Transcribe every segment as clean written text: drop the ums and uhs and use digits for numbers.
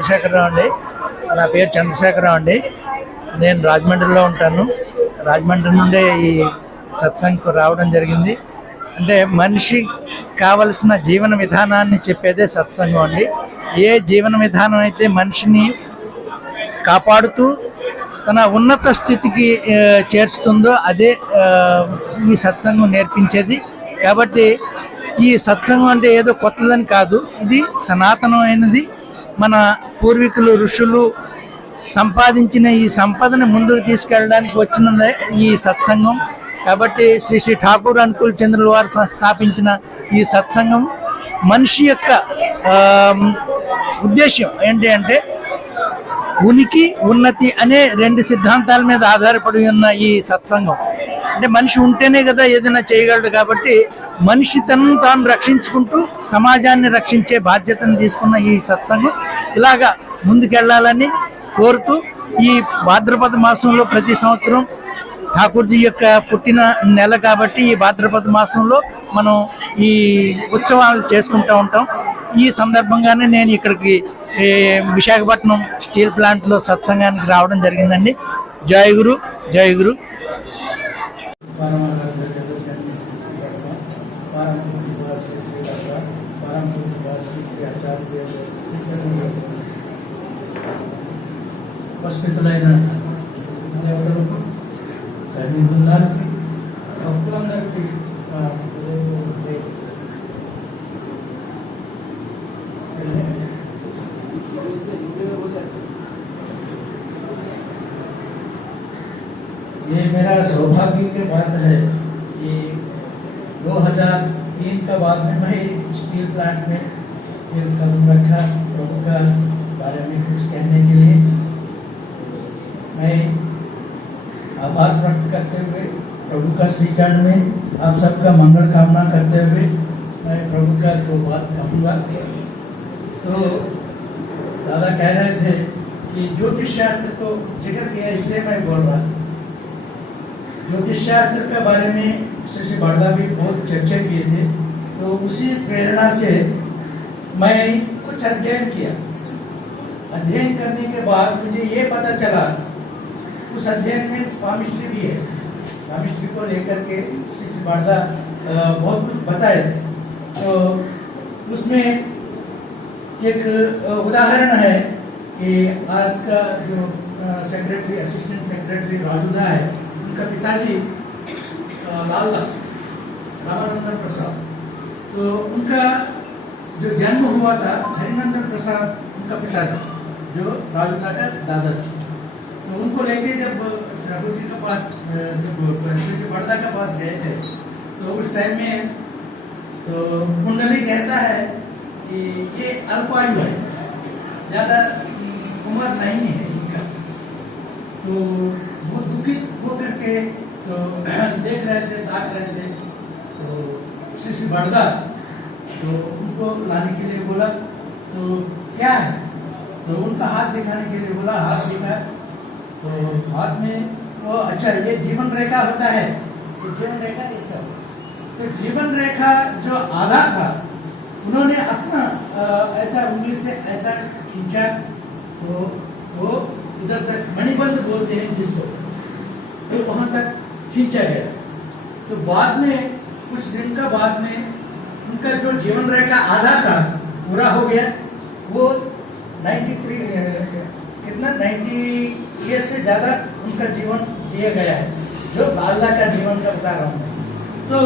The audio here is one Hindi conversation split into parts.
చంద్రశేఖరరావు అండి. నా పేరు చంద్రశేఖరరావు అండి. నేను రాజమండ్రిలో ఉంటాను. రాజమండ్రి నుండే ఈ సత్సంగ్కు రావడం జరిగింది. అంటే మనిషి కావలసిన జీవన విధానాన్ని చెప్పేదే సత్సంగం అండి. ఏ జీవన విధానం అయితే మనిషిని కాపాడుతూ తన ఉన్నత స్థితికి చేర్చుతుందో అదే ఈ సత్సంగం నేర్పించేది. కాబట్టి ఈ సత్సంగం అంటే ఏదో కొత్తదని కాదు, ఇది సనాతనమైనది. మన పూర్వీకులు ఋషులు సంపాదించిన ఈ సంపదను ముందుకు తీసుకెళ్ళడానికి వచ్చినదే ఈ సత్సంగం. కాబట్టి శ్రీ శ్రీ ఠాకూర్ అనుకూల్ చంద్రుల వారు స్థాపించిన ఈ సత్సంగం మనిషి యొక్క ఉద్దేశం ఏంటి అంటే ఉనికి ఉన్నతి అనే రెండు సిద్ధాంతాల మీద ఆధారపడి ఉన్న ఈ సత్సంగం. అంటే మనిషి ఉంటేనే కదా ఏదైనా చేయగలడు. కాబట్టి మనిషి తనను తాను రక్షించుకుంటూ సమాజాన్ని రక్షించే బాధ్యతను తీసుకున్న ఈ సత్సంగం ఇలాగా ముందుకెళ్లాలని కోరుతూ, ఈ భాద్రపద మాసంలో ప్రతి సంవత్సరం ఠాకూర్జీ యొక్క పుట్టిన నెల కాబట్టి ఈ భాద్రపద మాసంలో మనం ఈ ఉత్సవాలు చేసుకుంటూ ఉంటాం. ఈ సందర్భంగానే నేను ఇక్కడికి విశాఖపట్నం స్టీల్ ప్లాంట్లో సత్సంగానికి రావడం జరిగిందండి. జై గురు, జై గురు. ఉపస్థితులైన దేవులకు కర్మీ బృందానికి భక్తులందరికీ ये मेरा सौभाग्य की बात है कि 2003 का बाद में मैं स्टील प्लांट में एक कदम रखा प्रभु का बारे में कुछ कहने के लिए। मैं आभार प्रकट करते हुए प्रभु का श्री चरण में आप सबका मंगल कामना करते हुए मैं प्रभु का दो बात कहूँगा। तो दादा कह रहे थे कि ज्योतिष शास्त्र को जिक्र किया, इसलिए मैं बोल रहा था। ज्योतिष शास्त्र के बारे में श्री बड़दा भी बहुत चर्चा किए थे, तो उसी प्रेरणा से मैं कुछ अध्ययन किया। अध्ययन करने के बाद मुझे ये पता चला, उस अध्ययन में पामिस्ट्री भी है। पामिस्ट्री को लेकर के श्री बड़दा बहुत कुछ बताए थे। तो उसमें एक उदाहरण है कि आज का जो सेक्रेटरी, असिस्टेंट सेक्रेटरी राजूदा है, उनका पिताजी लाला रामानंदन प्रसाद, तो उनका जो जन्म हुआ था हरिनंदन प्रसाद उनका पिताजी, जो राजूदा का दादा थे। तो उनको लेके जब ठाकुर जी के पास, जब श्री बड़दा के पास गए थे, तो उस टाइम में तो कुंडली कहता है कि ये अल्पायु है, ज़्यादा उम्र नहीं है इनका। तो बहुत दुखित होकर के तो देख रहे थे, ताक रहे थे। तो श्री बड़दा तो उनको लाने के लिए बोला, तो क्या है? तो उनका हाथ दिखाने के लिए बोला, हाथ दिखा। तो हाथ में वो अच्छा ये जीवन रेखा होता है, ये जीवन रेखा ये सब। तो जीवन रेखा जो आधा था उन्होंने अपना ऐसा उंगली से ऐसा खींचा, तो वो इधर तक मणिबंध बोलते हैं जिसको, तो वहां तक खींचा गया। तो बाद में कुछ दिन का बाद में उनका जो जीवन रेखा आधा था पूरा हो गया। वो 90 ईयर से ज्यादा उनका जीवन जिया गया है, जो लाला का जीवन का बता रहा हूं। तो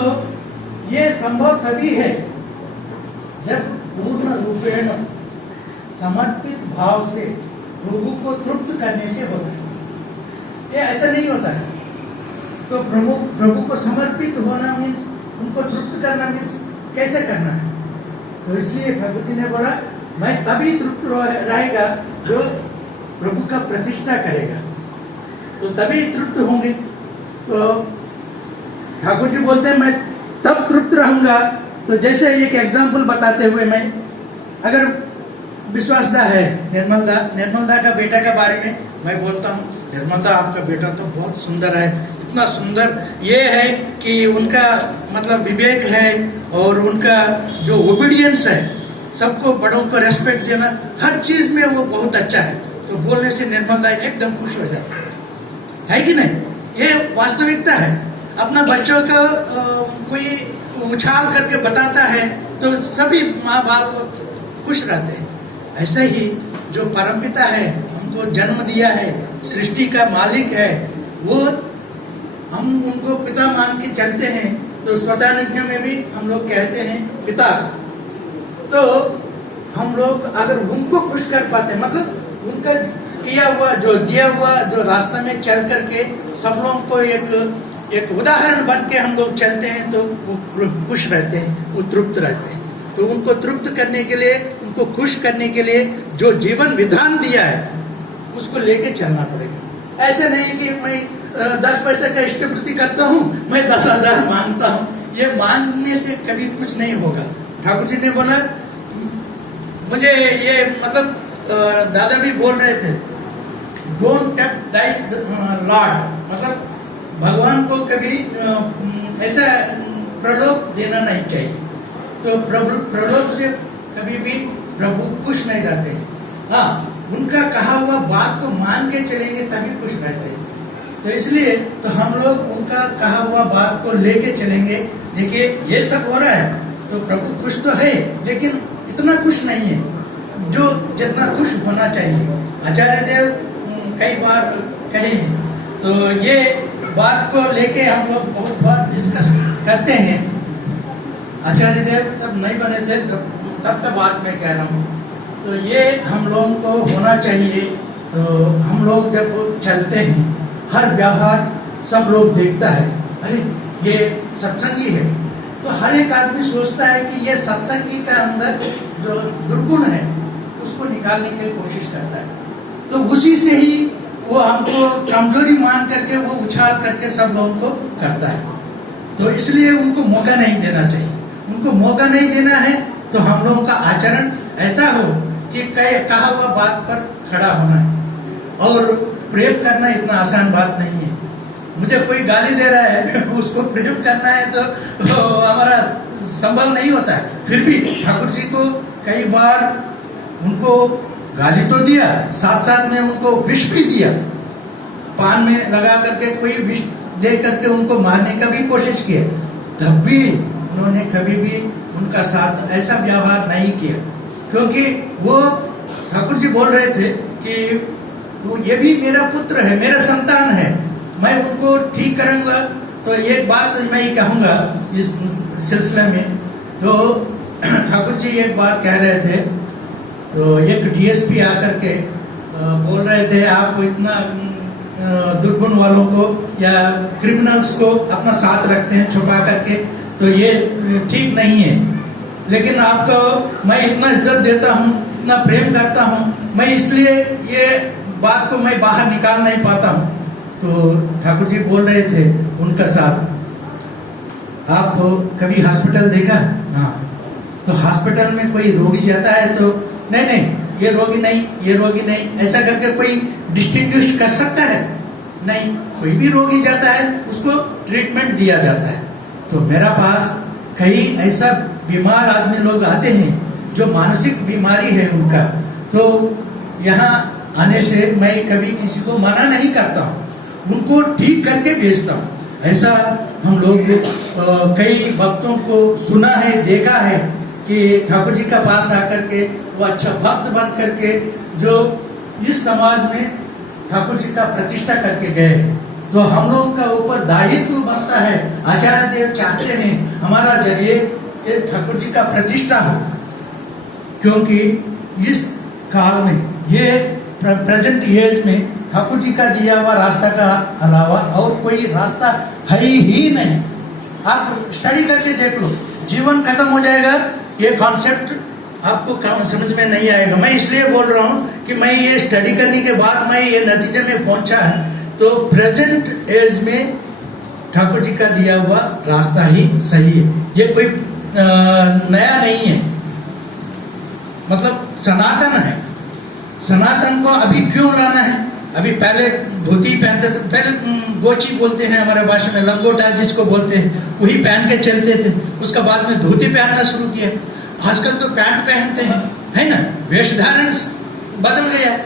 ये संभव तभी है जब पूर्ण रूपेण समर्पित भाव से प्रभु को तृप्त करने से होता है। ये ऐसा नहीं होता है। तो प्रभु को समर्पित होना मीन्स उनको तृप्त करना मीन्स कैसे करना है। तो इसलिए ठाकुर जी ने बोला, मैं तभी तृप्त रहेगा जो प्रभु का प्रतिष्ठा करेगा, तो तभी तृप्त होंगे। तो ठाकुर जी बोलते हैं मैं तब तृप्त रहूंगा। तो जैसे एक एग्जाम्पल बताते हुए अगर विश्वासदा है, निर्मलदा का बेटा के बारे में मैं बोलता हूँ। निर्मलदा आपका बेटा तो बहुत सुंदर है, इतना सुंदर ये है कि उनका मतलब विवेक है और उनका जो ओबीडियंस है सबको बड़ों को रेस्पेक्ट देना, हर चीज में वो बहुत अच्छा है। तो बोलने से निर्मल दाई एकदम खुश हो जाते है कि नहीं? ये वास्तविकता है। अपना बच्चों को कोई उछाल करके बताता है तो सभी माँ बाप खुश रहते हैं। ऐसा ही जो परमपिता है, हमको जन्म दिया है, सृष्टि का मालिक है, वो हम उनको पिता मान के चलते हैं। तो स्वदानिज्ञ में भी हम लोग कहते हैं पिता। तो हम लोग अगर उनको खुश कर पाते, मतलब उनका किया हुआ जो दिया हुआ जो रास्ते में चल करके सब लोगों को एक उदाहरण बन के हम लोग चलते हैं, तो वो खुश रहते हैं, वो तृप्त रहते हैं। तो उनको तृप्त करने के लिए, उनको खुश करने के लिए जो जीवन विधान दिया है उसको लेके चलना पड़ेगा। ऐसे नहीं कि मैं 10 पैसे का इष्टवृत्ति करता हूँ, मैं 10,000 मांगता हूँ। ये मांगने से कभी कुछ नहीं होगा। ठाकुर जी ने बोला, मुझे ये मतलब दादा भी बोल रहे थे, डोंट टेम्प्ट दाई लॉर्ड, मतलब भगवान को कभी ऐसा प्रलोभ देना नहीं चाहिए। तो प्रलोभ से कभी भी प्रभु खुश नहीं रहते हैं। हाँ, उनका कहा हुआ बात को मान के चलेंगे तभी खुश रहते हैं। तो इसलिए तो हम लोग उनका कहा हुआ बात को लेके चलेंगे। देखिए ये सब हो रहा है तो प्रभु खुश तो है, लेकिन इतना खुश नहीं है जो जितना खुश होना चाहिए। आचार्य देव कई बार कहे हैं, तो ये बात को लेके हम लोग बहुत बार डिस्कस करते हैं। आचार्य देव तब नहीं बने थे, तब तक बात मैं कह रहा हूँ। तो ये हम लोगों को होना चाहिए। तो हम लोग जब चलते हैं, हर व्यवहार सब लोग देखता है, अरे ये सत्संगी है, तो हर एक आदमी सोचता है कि ये सत्संगी का अंदर जो दुर्गुण है उसको निकालने की कोशिश करता है। तो उसी से ही वो हमको कमजोरी मान करके वो उछाल करके सब लोगों को करता है। तो इसलिए उनको मौका नहीं देना चाहिए। उनको मौका नहीं देना है तो हम लोगों का आचरण ऐसा हो कि कहा हुआ बात पर खड़ा होना है। और प्रेम करना इतना आसान बात नहीं है। मुझे कोई गाली दे रहा है, उसको प्रेम करना है तो हमारा संभव नहीं होता है। फिर भी ठाकुर जी को कई बार उनको गाली तो दिया, साथ साथ में उनको विष भी दिया, पान में लगा करके कोई विष दे करके उनको मारने का भी कोशिश किया। तब भी उन्होंने कभी भी उनका साथ ऐसा व्यवहार नहीं किया, क्योंकि वो ठाकुर जी बोल रहे थे कि वो ये भी मेरा पुत्र है, मेरा संतान है, मैं उनको ठीक करूंगा। तो एक बात मैं ही कहूँगा इस सिलसिले में। तो ठाकुर जी एक बार कह रहे थे, तो एक डीएसपी आकर के बोल रहे थे, आप इतना दुर्गुण वालों को या क्रिमिनल्स को अपना साथ रखते हैं छुपा करके, तो ये ठीक नहीं है। लेकिन आपको मैं इतना इज्जत देता हूँ, इतना प्रेम करता हूँ, मैं इसलिए ये बात को मैं बाहर निकाल नहीं पाता हूँ। तो ठाकुर जी बोल रहे थे उनका साथ, आप कभी हॉस्पिटल देखा? हाँ। तो हॉस्पिटल में कोई रोगी जाता है तो नहीं ये रोगी नहीं, ये रोगी नहीं, ऐसा करके कोई डिस्टिंग्विश कर सकता है? नहीं, कोई भी रोगी जाता है उसको ट्रीटमेंट दिया जाता है। तो मेरा पास कई ऐसा बीमार आदमी लोग आते हैं जो मानसिक बीमारी है उनका, तो यहाँ आने से मैं कभी किसी को मना नहीं करता हूँ, उनको ठीक करके भेजता हूँ। ऐसा हम लोग कई भक्तों को सुना है, देखा है कि ठाकुर जी का पास आकर के वो अच्छा भक्त बन करके जो इस समाज में ठाकुर जी का प्रतिष्ठा करके गए हैं। तो हम लोग का ऊपर दायित्व बनता है। आचार्य देव चाहते हैं हमारा जरिए ये ठाकुर जी का प्रतिष्ठा हो, क्योंकि इस काल में, ये प्रेजेंट एज में ठाकुर जी का दिया हुआ रास्ता का अलावा और कोई रास्ता है ही नहीं। आप स्टडी करके देख लो, जीवन खत्म हो जाएगा, ये कॉन्सेप्ट आपको समझ में नहीं आएगा। मैं इसलिए बोल रहा हूँ कि मैं ये स्टडी करने के बाद मैं ये नतीजे में पहुंचा है। तो प्रेजेंट एज में ठाकुर जी का दिया हुआ रास्ता ही सही है, ये कोई नया नहीं है, मतलब सनातन है। सनातन को अभी क्यों लाना है? अभी पहले धोती पहनते थे, पहले गोची बोलते हैं हमारे भाषा में, लंगोटा जिसको बोलते हैं, वही पहन के चलते थे। उसका बाद में धोती पहनना शुरू किया। आजकल तो पैंट पहनते हैं, है ना, वेश धारण बदल गया,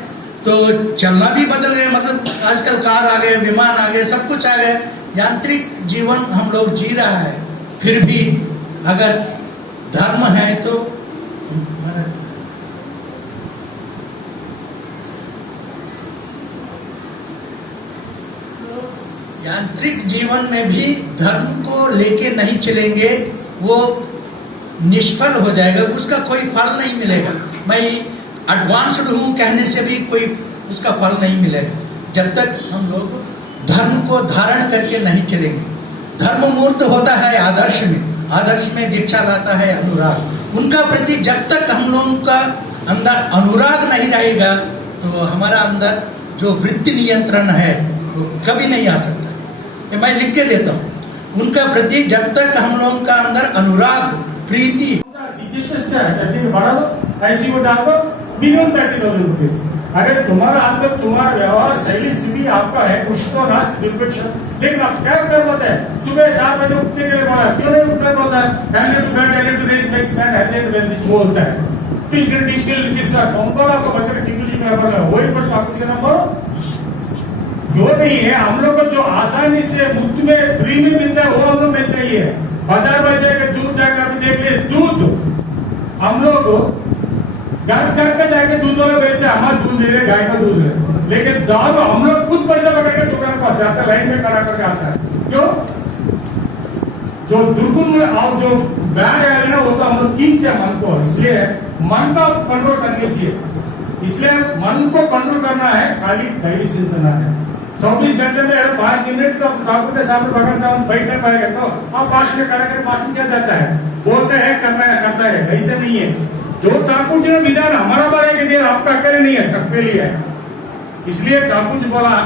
तो चलना भी बदल गया, मतलब आजकल कार आ गए, विमान आ गए, सब कुछ आ गए, यांत्रिक जीवन हम लोग जी रहा है। फिर भी अगर धर्म है तो यांत्रिक जीवन में भी धर्म को लेके नहीं चलेंगे, वो निष्फल हो जाएगा, उसका कोई फल नहीं मिलेगा। मैं एडवांस्ड हूं कहने से भी कोई उसका फल नहीं मिलेगा जब तक हम लोग धर्म को धारण करके नहीं चलेंगे। धर्म मूर्त होता है आदर्श में, आदर्श में दीक्षा लाता है अनुराग। उनका प्रति जब तक हम लोगों का अंदर अनुराग नहीं रहेगा तो हमारा अंदर जो वृत्ति नियंत्रण है वो कभी नहीं आ सकता। ये मैं लिख के देता हूँ, उनका प्रति जब तक हम लोगों का अंदर अनुराग प्रीति। बढ़ा दो, ऐसी को डाल दो, मिनिमम 30,000 रुपीज। अगर तुम्हारा हाथ में तुम्हारा व्यवहार शैली स्थिति आपका है, कुछ तो ना दुर्भिक्ष, लेकिन आप क्या कर पाते हैं? सुबह 4 बजे उठने के लिए बोला, क्यों नहीं उठने पाता है? बोलता है टिंकल टिंकल कौन बोला आपको बच्चे का टिंकल टिंकल वही पर आपको नंबर जो नहीं है। हम लोग को जो आसानी से मुफ्त में फ्री में मिलता है वो हम लोग में चाहिए। बाजार में जाकर दूध जाकर अभी देख ले, दूध हम लोग घर घर पे जाके दूध वाला बेचते हैं, हमारा दूध ले रहे, गाय का दूध है, लेकिन दारू हम लोग खुद पैसा पकड़ के दुकान पास जाता है, लाइन में खड़ा करके आता है। क्यों? जो दुर्गुण में और जो बैड है ना वो तो हम लोग कीमते हैं मन को, इसलिए मन का कंट्रोल करनी चाहिए। इसलिए मन को कंट्रोल करना है, खाली दैवी चिंतना है। 24 घंटे में अगर 5 मिनट का ठाकुर के सामने पकड़ता हूँ, बैठ नहीं पाएगा तो आप पास में खड़ा कर पास में क्या जाता है, बोलते हैं करता है, ऐसे नहीं है। जो ठाकुर जी ने विधान हमारा बारे के दिया, आपका अकेले नहीं है, सबके लिए है। इसलिए ठाकुर जी बोला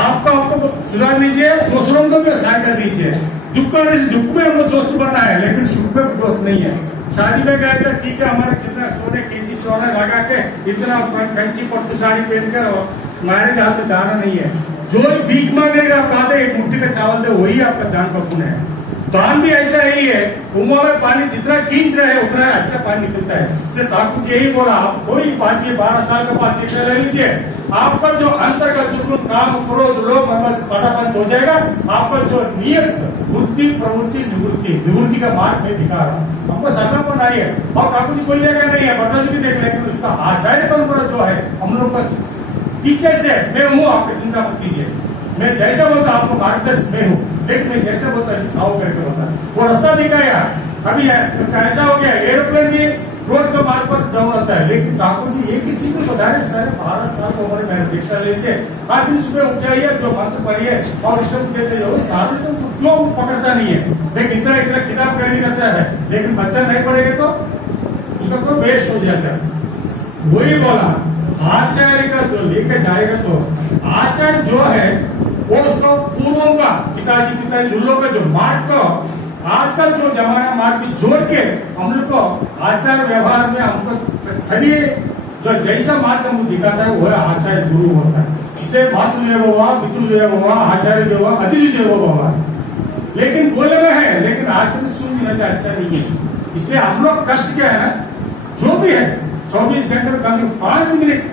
आपको सुधार लीजिए, दूसरों को भी आसान कर दीजिए। दुख में हमको दोस्त बनना है, लेकिन सुख में दोस्त नहीं है। शादी में गए तो ठीक है, हमारे कितना सोने केजी सोना लगा के इतना कंची पट्टू साड़ी पहन के हमारे हाथ में दाना नहीं है। जो भीख मांगेगा आप कहा एक मुट्ठी का चावल दे, वही आपका दान का पुण्य है। दान भी ऐसा ही है, कुआं में पानी जितना खींच रहे उतना अच्छा पानी निकलता है। ठाकुर जी यही बोला, आप कोई आदमी 12 साल का बाद दीक्षा ले लीजिए, आपका जो अंतर का दुर्गुण काम क्रोध लोभ पटापंच हो जाएगा। आपका जो नियत बुद्धि प्रवृत्ति निवृत्ति का मार्ग में दिखा रहा हूँ, हमको सरनापन नहीं है। और ठाकुर जी कोई जगह नहीं है, बता भी देख, लेकिन उसका आचार्य परंपरा जो है हम लोग का टीचर से मैं हूँ, आपकी चिंता मत कीजिए। मैं जैसा बोलता आपको मार्गदर्शक मैं हूँ, लेकिन मैं जैसा बोलता छिछाव करके होता है। वो रास्ता दिखाया। अभी ऐसा हो गया, एरोप्लेन भी रोड के मार्ग पर डाउन होता है, लेकिन ठाकुर जी एक ही चीज को बता रहे, सारे 12 साल को उम्र में दीक्षा लीजिए, आज दिन सुबह उठ जाइए, जो मंत्र पढ़िए और ईश्वर देते जाओ। सारे क्यों पकड़ता नहीं है, लेकिन इतना किताब खरीदी करता है, लेकिन बच्चा नहीं पढ़ेगा तो उसका कोई वेस्ट हो जाता है। वही बोला आचार्य का जो लेकर जाएगा, तो आचार्य जो है वो उसको पूर्वों का पिताजी उन लोग का जो मार्ग को आजकल जो जमाना मार्ग में जोड़ के हम लोग को आचार व्यवहार में हमको सभी जो जैसा मार्ग हमको दिखाता है वह आचार्य गुरु होता है। इसलिए मातृदेवो भव, पितृदेवो भव, आचार्य देवो भव, अतिथि देवो भव। लेकिन बोले में है, लेकिन आचरण सुन नहीं अच्छा नहीं है। इसलिए हम लोग कष्ट क्या है, जो भी है 24 घंटे में कम से कम 5 मिनट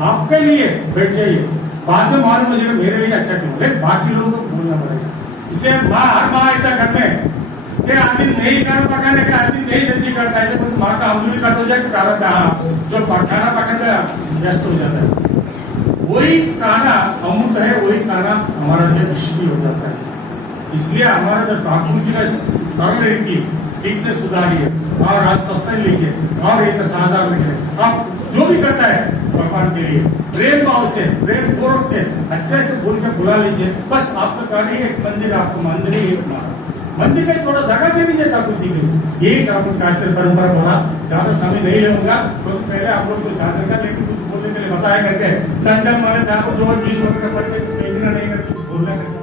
आपके लिए बैठ जाइए। बाद में मालूम हो जाएगा मेरे लिए अच्छा क्यों, लेकिन बाकी लोगों को बोलना पड़ेगा। इसलिए हर माँ इतना घर में ये आदमी नहीं खाना पकाने का, आदमी नहीं सब्जी करता है, ऐसे कुछ माँ का अमली कट हो जाए तो कारण जो खाना पकाने का व्यस्त हो जाता है। वही खाना अमृत है, वही खाना हमारा जो विष भी हो जाता है। इसलिए हमारा जो ठाकुर जी का सरल रीति ठीक से सुधारिए और आज सस्ता लीजिए और एक साधारण लिखे। आप जो भी करता है भगवान के लिए प्रेम भाव से, प्रेम पूर्वक से अच्छे से बोल के बुला लीजिए। बस आपका कार्य एक मंदिर, आपको मंदिर ही एक मंदिर में थोड़ा जगह दे दीजिए ठाकुर जी के लिए। यही ठाकुर का आचार्य परंपरा बोला। ज्यादा समय नहीं लेगा, तो पहले आप लोग कुछ हासिल कर, लेकिन कुछ बोलने के लिए बताया करके संचल माने ठाकुर जो 20 रुपये का पड़ के नहीं करके बोलना करके